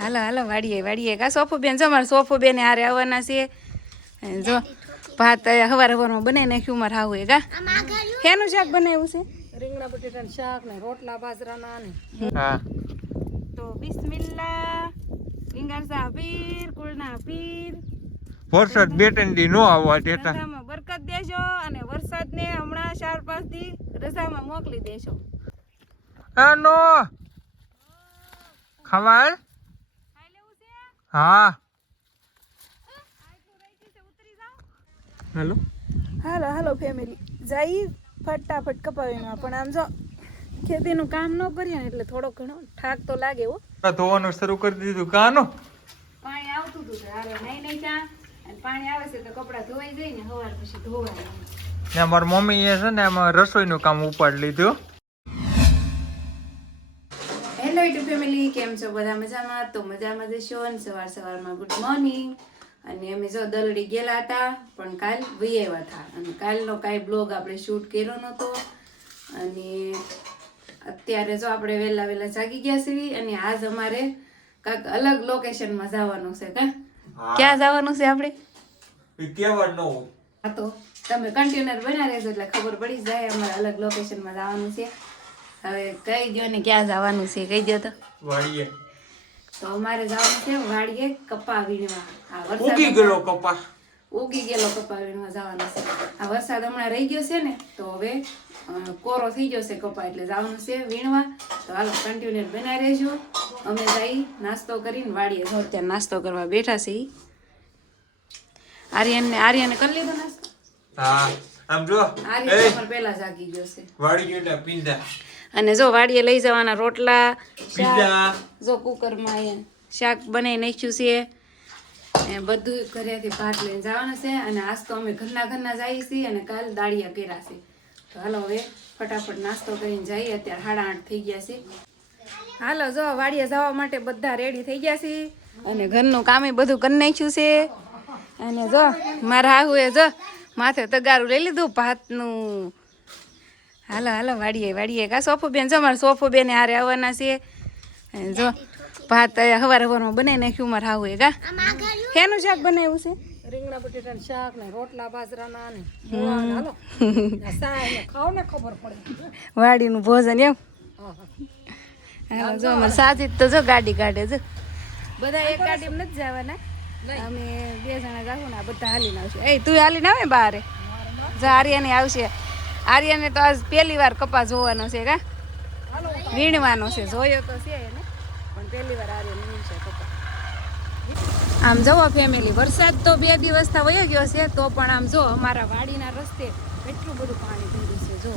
હાલો હાલો વાડીએ વાડીએ. કા સોફો બેન જો મારે સોફો બેન હારે આવવાના છે. જો ભાત હવાર હવારમાં બનાવી નાખ્યું મારે હાવું એ કા? શેનું શાક બનાવ્યું છે? રીંગણા બટેટાનું શાક ને રોટલા બાજરાના ને. હા. તો બિસ્મિલ્લા રીંગણ પીર કુળના પીર. વરસાદ બે ત્રણ દી નો આવવા દેતા રજામાં બરકત દેજો અને વરસાદને હમણાં ચાર પાંચ દી રજામાં મોકલી દેજો. આનો. નો ખવાય? હા. હાલો. હાલો હાલો ફેમિલી જઈ ફટાફટ કપાવીમાં પણ આમ જો ખેતીનું કામ ન કરીએ ને એટલે થોડો ઘણો થાક તો લાગે હો. ધોવાનું શરૂ કરી દીધું. કાનો પાણી આવતું હતું તો હારે નહીં નહીં ચા. પાણી આવે છે તો કપડાં ધોવાઈ જાય ને સવાર પછી ધોવાય. ને મારી મમ્મી એ છે ને એમાં રસોઈનું કામ ઉપાડી લીધું. કેમ છો? બધા મજામાં? તો મજામાં જશો અને સવાર સવારમાં ગુડ મોર્નિંગ અને અમે જો દલડી ગયેલા હતા પણ કાલ વહી આવ્યા હતા. અને કાલનો કાંઈ બ્લોગ આપણે શૂટ કર્યો નહોતો. અને અત્યારે જો આપણે વહેલા વહેલા જાગી ગયા છીએ અને આજ અમારે કાંક અલગ લોકેશનમાં જવાનું છે કા? ક્યાં જવાનું છે આપણે? હા તો તમે કન્ટેનર બના રહેજો એટલે ખબર પડી જાય અમારે અલગ લોકેશનમાં જવાનું છે. હવે કહી દો ને ક્યાં જવાનું છે કહી દો તો. વાડીએ તો અમારે જવાનું છે વાડીએ કપા વીણવા આ ઉગી વરસાદ ગયેલો કપા. ઉગી ગયેલો કપા વીણવા જવાનું છે. આ વરસાદ હમણાં રહી ગયો છે ને તો હવે કોરો થઈ ગયો છે કપા એટલે જવાનું છે વીણવા. તો હાલો કન્ટિન્યુ બનાવી રહેજો. અમે જઈ નાસ્તો કરીને વાડીએ જો ત્યાં નાસ્તો કરવા બેઠા છીએ આર્યનને આર્યને કરી લીધો નાસ્તો? હા આમ જો. આર્યન પણ પહેલા જાગી ગયો છે. વાડી ગયેલા પીઝા અને જો વાડીએ લઈ જવાના રોટલા જો કુકરમાં એ શાક બનાવી નાખ્યું છે. એ બધું ઘરેથી ભાત લઈને જવાનું છે અને આજ તો અમે ઘરના ઘરના જઈએ છીએ અને કાલ દાળિયા કર્યા છે. તો હાલો હવે ફટાફટ નાસ્તો કરીને જઈએ. અત્યારે સાડા આઠ થઈ ગયા છે. હાલો જો વાડીએ જવા માટે બધા રેડી થઈ ગયા છે અને ઘરનું કામે બધું કરી નાખ્યું છે. અને જો મારા હાહુએ જો માથે તગારું લઈ લીધું ભાતનું હાલો હાલો વાડીએ વાડીએ. કા સોફો બેન જો મારે સોફો બેન હારે આવવાના છે. જો ભાત હવાર હવારમાં બનાવી નાખ્યું મારે હાવું કા? શેનું શાક બનાવ્યું છે? રીંગણા બટેટાનું શાક ને રોટલા બાજરાના ને હાલો. ખાવ ને ખબર પડે. વાડીનું ભોજન એમ? હાલો જો અમારે સાજીદ તો જો ગાડી કાઢે જો. બધા એક ગાડી નથી જવાના. અમે બે જણા જાવ ને બધા હાલીને આવશું. એ તું હાલીને આવે બારે જો આર્યાને આવશે. આર્યાને તો આજ પહેલી વાર કપા જોવાનો છે કા? વીણવાનો છે જોયો તો છે એને. પણ પહેલી વાર આર્યન વીણશે કપા આમ જવો ફેમિલી વરસાદ તો બે દિવસ થા વયો ગયો છે તો પણ આમ જો અમારા વાડીના રસ્તે એટલું બધું પાણી ભર્યું છે જો.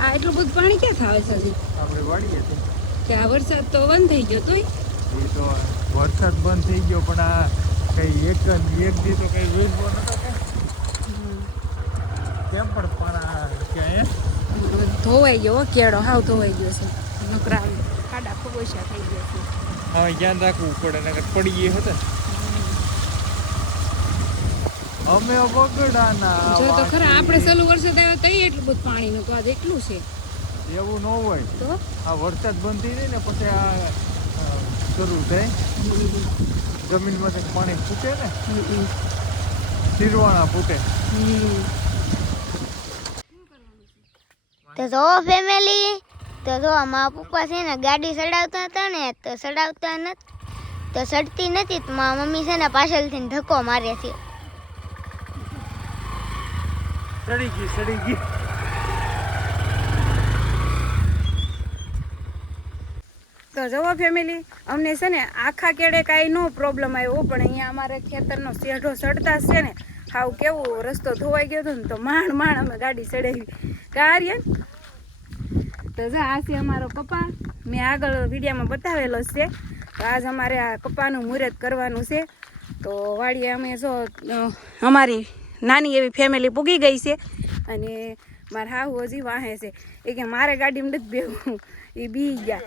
આ એટલું બધું પાણી ક્યાં થાય છે હજી? આપણે વાડીએ કે આ વરસાદ તો બંધ થઈ ગયો તોય? એ તો વરસાદ બંધ થઈ ગયો પણ આ કઈ એક એક દી તો કઈ વેચવો નતો કે કેમ પણ પણ આ ક્યાં ધોવાઈ ગયો કેળો હાવ ધોવાઈ ગયો છે. નકરા ખાડા ખબોશા થઈ ગયા છે. હા ધ્યાન રાખવું પડે નકર પડી ગઈ હતા અમે બગડાના જો તો ખરા આપણે સલું વરસાદ આવ્યો તઈ એટલું બધું પાણી તો આજ એટલું છે. એવું ન હોય. તો? આ વરસાદ બંધ થઈ જાય ને પછી આ શરૂ થાય. જમીનમાંથી પાણી ફૂટે ને. શીરવાણા ફૂટે. તો જો ફેમિલી તો જો મારા પપ્પા છે ને ગાડી ચડાવતા હતા ને, તો ચડાવતા નથી, તો ચડતી નથી, તો મારા મમ્મી છે ને પાછળથી ધક્કો મારે છે. ચડી ગઈ ચડી ગઈ તો જવો ફેમિલી અમને છે ને આખા કેડે કાંઈ નો પ્રોબ્લેમ આવ્યો, પણ અહીંયા અમારે ખેતરનો શેઢો ચડતા છે ને. હાવ કેવું રસ્તો ધોવાઈ ગયો હતો ને, તો માંડ માંડ અમે ગાડી ચડાવી. કાર્યન તો જો, આ છે અમારો કપા મેં આગળ વિડીયામાં બતાવેલો છે. તો આજ અમારે આ કપાનું મુહૂર્ત કરવાનું છે. તો વાડીએ અમે જો અમારી નાની એવી ફેમિલી પૂગી ગઈ છે અને મારા હાહુ હજી વાહે છે. એ કે મારે ગાડીમાં નથી બેવું એ બી ગયા.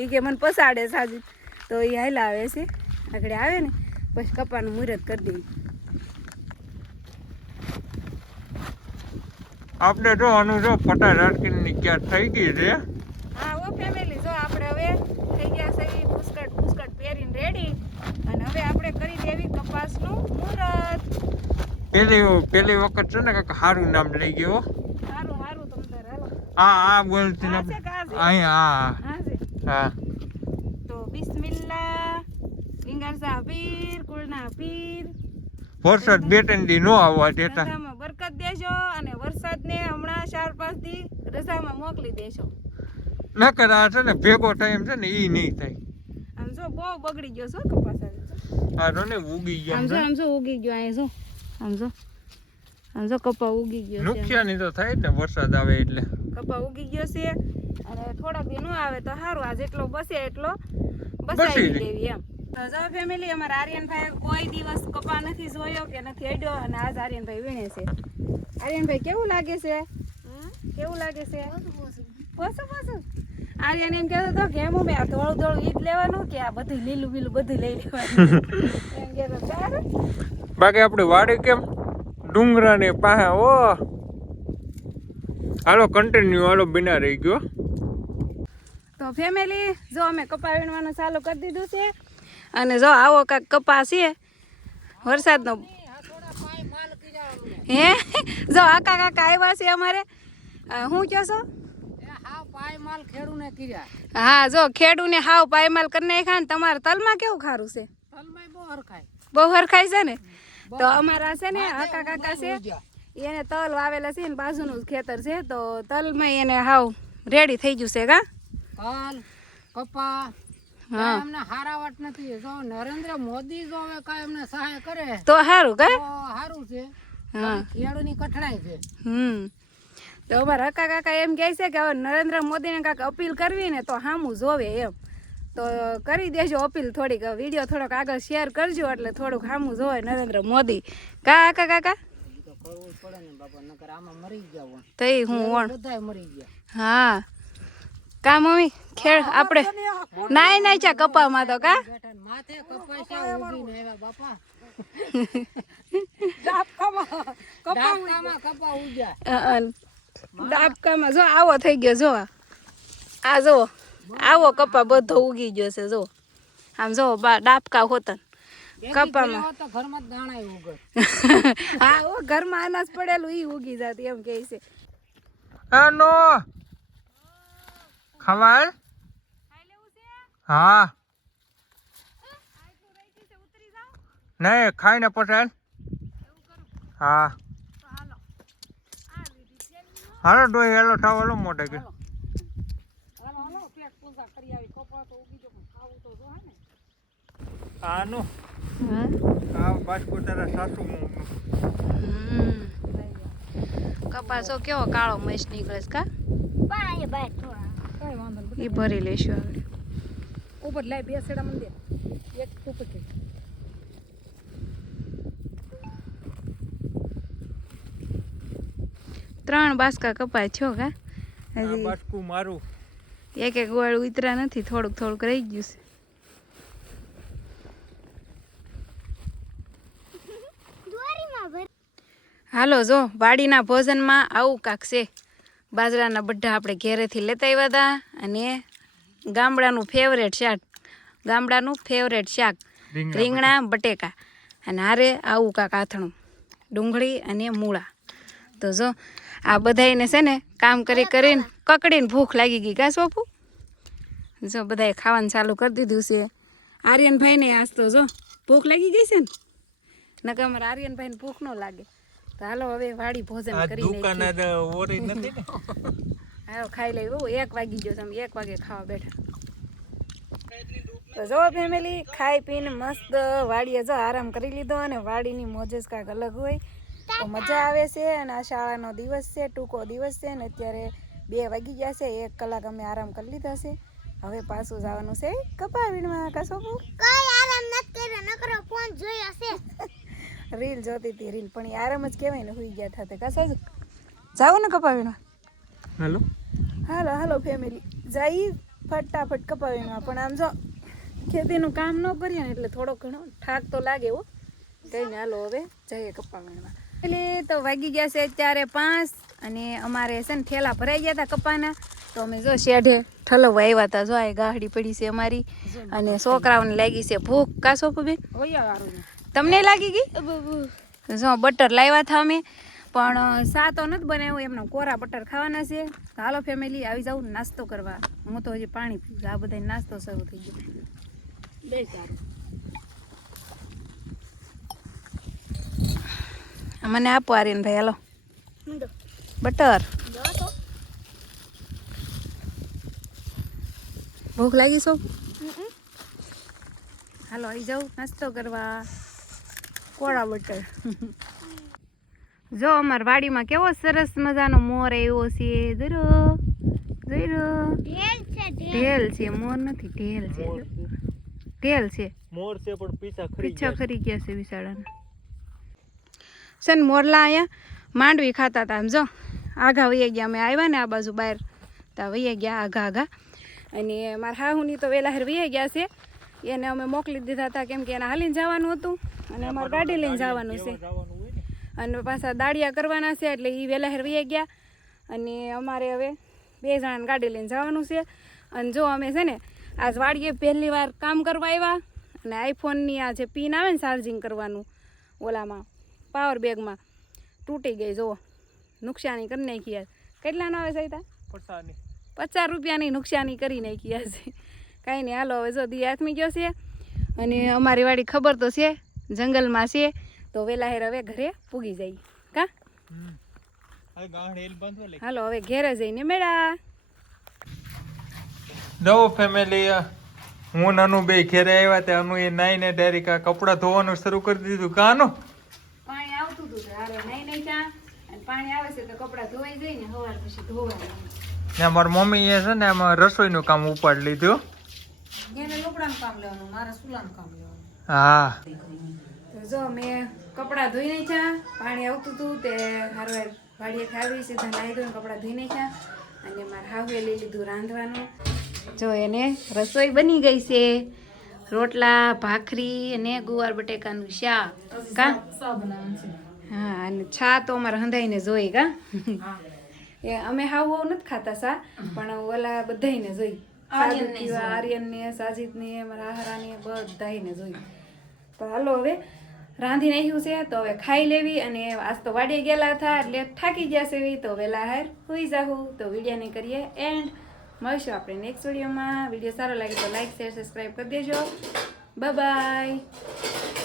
એ કે મને પસાડે સાજુ. તો એ હાલા આવે છે. આગળ આવે ને, પછી કપાનું મુહૂર્ત કરી દઈએ. આપણે જો આનું જો ફટાફટ કરીને ક્યાં થઈ ગઈ છે. હા ઓ ફેમિલી જો આપણે હવે થઈ ગયા છે પુષ્કટ પુષ્કટ પહેરીને રેડી અને હવે આપણે કરી દેવી કપાસનું મુરત પેલી પેલી વખત છે ને કાંઈક સારું નામ લઈ ગયો. સારું હારું તમને હા હા બોલતી નામ. અહીં હા હા. તો બિસ્મિલ્લા રીંગણ સાબીર કુળના પીર. વરસાદ બે ત્રણ દી નો આવવા દેતા. બરકત દેજો અને વરસાદને હમણાં ચાર પાંચ દી રજામાં મોકલી દેશો. નકર આ છે ને ભેગો ટાઈમ છે ને ઈ નહીં થાય. આમ જો બહુ બગડી ગયો છો કપાસ આ તો ને ઉગી આમ જો આમ જો ઉગી ગયો અહીં જો. આમ જો. આમ જો કપા ઉગી ગયો છે. નુકસાની તો થાય ને વરસાદ આવે એટલે. કપા ઉગી ગયો છે અને થોડાક દી નો આવે તો સારું આ જેટલો બસે એટલો બસી બસાવી જાય. દેવી એમ. જો ફેમિલી અમારા આર્યનભાઈ કોઈ દિવસ કપા નથી જોયો કે નથી અડ્યો અને આજ આર્યનભાઈ વીણે છે. આર્યનભાઈ કેવું લાગે છે? કેવું લાગે છે? પોસું પોસું આર્યન એમ કહેતો હતો કે એમ મેં આ ધોળું ધોળું ઈ જ લેવાનું કે આ બધું લીલું બીલું બધું લઈ લેવાનું. એમ કહેતો સારું બાકી આપણી વાડી કેમ ડુંગરા ને પાહે ઓ હાલો કન્ટિન્યુ હાલો બિના રહી ગયો. તો ફેમિલી જો અમે કપા વીણવાનું ચાલુ કરી દીધું છે. અને જો આવો કાંક કપા છે વરસાદનો હે? જો આકા કાકા આવ્યા છે અમારે. હું કહો છો? હા જો જો ખેડૂને હાવ પાયમાલ કરી નાખ્યા ને તમારા તલમાં કેવું ખારું છે? બહુ હરખાય. છે ને? તો અમારા છે ને આકા કાકા છે એને તલ વાવેલા છે ને બાજુનું નું ખેતર છે તો તલમાં એને હાવ રેડી થઈ ગયું છે કા? તલ કપા હા. કાંઈ અમને નથી. જો નરેન્દ્ર મોદી જો હવે કાંઈ એમને સહાય કરે તો સારું કા? સારું છે. હા. ખેડૂની કઠણાઈ છે. હમ. તો અમારા હકા કાકા એમ કહે છે કે હવે નરેન્દ્ર મોદીને કાંઈક અપીલ કરવી ને તો સામું જોવે એમ. તો કરી દેજો અપીલ થોડીક. વીડિયો થોડોક આગળ શેર કરજો એટલે થોડુંક સામું જોવે નરેન્દ્ર મોદી. કા કાકા કાકા? તો હું વણ? હા. કા મમ્મી? ખેડ આપણે નાય નાય ચા કપામાં તો કા? બેઠા કપાસા માથે ને આવ્યા બાપા. ડાબકામાં કપા ઉગ્યા અ, અ, ડાબકામાં જો આવો થઈ ગયો જો આ. જો આવો કપા બધો ઉગી ગયો છે જો. આમ જો બા ડાબકા હોતન. કપામાં. કપામાં તો ઘરમાં દાણા ઉગર હા ઓ ઘરમાં અનાજ પડેલું ઈ ઉગી જાત એમ કહે છે. આનો ખવાય? હા. નહીં ખાઈને પછી હાલ. હા. હાલો ડોઈ હેલો થાવ હાલો મોઢે કે. આનું? આ બાજુ તારા સાસુ હમ. કપાસો કેવો કાળો મસ્ત નીકળે છે કા કઈ વાંધો નહીં ઈ ભરી લેશું હવે. ઉપર લાઈ બે સેડા મંદિર એક ઉપર ત્રણ બાસકા કપાય છો કા? હજી બાસકું મારું. એક એક ગોળ ઉતરા નથી થોડુંક થોડુંક રહી ગયું છે. હાલો જો વાડીના ભોજનમાં આવું કાંક છે. બાજરાના બઢા આપણે ઘેરેથી લેતા આવ્યા હતા અને ગામડાનું ફેવરેટ શાક ગામડાનું ફેવરેટ શાક રીંગણા રીંગણા બટેકા. અને હારે આવું કાંક આથણું ડુંગળી અને મૂળા. તો જો આ બધાને છે ને કામ કરી કરીને કકડીને ભૂખ લાગી ગઈ. કા સોપુ? જો બધાએ ખાવાનું ચાલુ કરી દીધું છે. આર્યનભાઈને આજ તો જો ભૂખ લાગી ગઈ છે ને? નકર અમારે આર્યનભાઈને ભૂખ ન લાગે. તો હાલો હવે વાડી ભોજન આ કરી દુકાન નાખીએ. જ ઓરી નથી ને? હાલો ખાઈ લેવું એક વાગી ગયો તમે એક વાગે ખાવા બેઠા. તો જો ફેમિલી ખાઈ પીને મસ્ત વાડીએ જો આરામ કરી લીધો અને વાડીની મોજ જ કાંઈક અલગ હોય. તો મજા આવે છે અને આ શાળાનો દિવસ છે ટૂંકો દિવસ છે ને અત્યારે બે વાગી ગયા છે એક કલાક અમે આરામ કરી લીધા છે. હવે પાછું જવાનું છે કપાવીણમાં કશો કઈ આરામ નથી કર્યો નકરો ફોન જોયો છે. રીલ જોતી હતી રીલ પણ એ આરામ જ કહેવાય ને હુઈ ગયા થાતે કશો જાવ ને કપાવીણમાં. હાલો. હાલો હાલો ફેમિલી જઈ ફટાફટ કપાવીણમાં પણ આમ જો ખેતીનું કામ ન કરીએ ને એટલે થોડો ઘણો ઠાક તો લાગે હો. કઈ ને હાલો હવે જઈએ એટલે તો વાગી ગયા છે અત્યારે પાંચ અને અમારે છે ને ઠેલા ભરાઈ ગયા હતા કપાના. તો અમે જો શેઢે ઠલવવા આવ્યા હતા. જો આ ગાહડી પડી છે અમારી અને છોકરાઓને લાગી છે ભૂખ. બેન ઓયા તમને લાગી ગઈ? જો બટર લાવ્યા હતા અમે. પણ સાતો નથી બનાવ્યો, એમનો કોરા બટર ખાવાના છે. હાલો ફેમિલી આવી જાઉં નાસ્તો કરવા. હું તો હજી પાણી પીવું આ બધા નાસ્તો શરૂ થઈ ગયો બે સારું આ મને આપો આર્યન ભાઈ હાલો. બટર. ભૂખ લાગી છો? હાલો આવી જાઉં નાસ્તો કરવા. કોળા બટર. જો અમાર વાડીમાં કેવો સરસ મજાનો મોર આવ્યો છે. જરો જરો ઢેલ છે મોર નથી ઢેલ છે. ઢેલ છે. મોર છે પણ પીછા ખરી પીછા ખરી ગયા છે વિશાળાના. છે ને મોરલા અહીંયા માંડવી ખાતા હતા સમજો જો. આઘા વૈયા ગયા અમે આવ્યા ને આ બાજુ બહાર. ત્યાં વૈયા ગયા આઘા આઘા. અને મારા હાહુની તો વેલા હેર વૈયા ગયા છે. એને અમે મોકલી દીધા હતા કેમ કે એને હાલીને જવાનું હતું. અને અમારે ગાડી લઈને જવાનું છે. અને પાછા દાડિયા કરવાના છે એટલે એ વહેલા હેર વૈયા ગયા. અને અમારે હવે બે જણાને ગાડી લઈને જવાનું છે. અને જો અમે છે ને આજ વાડીએ પહેલી વાર કામ કરવા આવ્યા. અને આઈફોનની આ જે પિન આવે ને ચાર્જિંગ કરવાનું ઓલામાં. પાવર બેગમાં તૂટી ગઈ જુઓ. નુકસાની કરી નાખી યાર. કેટલાનો આવે સહિતા પચાસ રૂપિયાની નુકસાની કરી નાખી યાર છે કાંઈ નહીં હાલો હવે જો દી હાથમી ગયો છે અને અમારી વાડી ખબર તો છે જંગલમાં છે તો વેલા હેર હવે ઘરે પૂગી જાય. કા? હાલો હવે ઘેરે જઈને મેળા. નવો ફેમિલી હું નાનું બે ઘેરે આવ્યા તે અનુ એ નાઈને ડાયરેક્ટ આ કપડાં ધોવાનું શરૂ કરી દીધું. કાનો? હારે નહીં નહીં ચા. અને પાણી આવે છે તો કપડાં ધોવાઈ જાય ને સવાર પછી ધોવાના ને મારી મમ્મી એ છે ને એમાં રસોઈનું કામ ઉપાડ લીધું. એને લોકડાનું કામ લેવાનું મારે સુલાનું કામ લેવાનું. હા. તો જો મેં કપડાં ધોઈ નાખ્યા પાણી આવતું હતું તે હારવાર વાડીએ ખાવી સીધા નાહી ધોઈને કપડાં ધોઈ નાખ્યા. અને મારા હાવે લઈ લીધું રાંધવાનું. જો એને રસોઈ બની ગઈ છે. રોટલા ભાખરી અને ગુવાર બટેકાનું શાક. કા? સા બનાવવાનું છે. હા અને છા તો અમારે હંધાઈને જોઈ કા એ અમે હાવ હાવ નથી ખાતા સા પણ ઓલા બધાયને જોઈ. આર્યનને સાજીદને અમારા આહારાને બધાયને જોઈ. તો હાલો હવે રાંધી નાખ્યું છે તો હવે ખાઈ લેવી અને આજ તો વાડે ગયેલા હતા એટલે થાકી ગયા છે તો વહેલા હાર હોઈ જાહું. તો વિડીયોને કરીએ એન્ડ. મળશું આપણે નેક્સ્ટ વિડીયોમાં. વીડિયો સારો લાગે તો લાઈક શેર સબસ્ક્રાઈબ કરી દેજો. બાય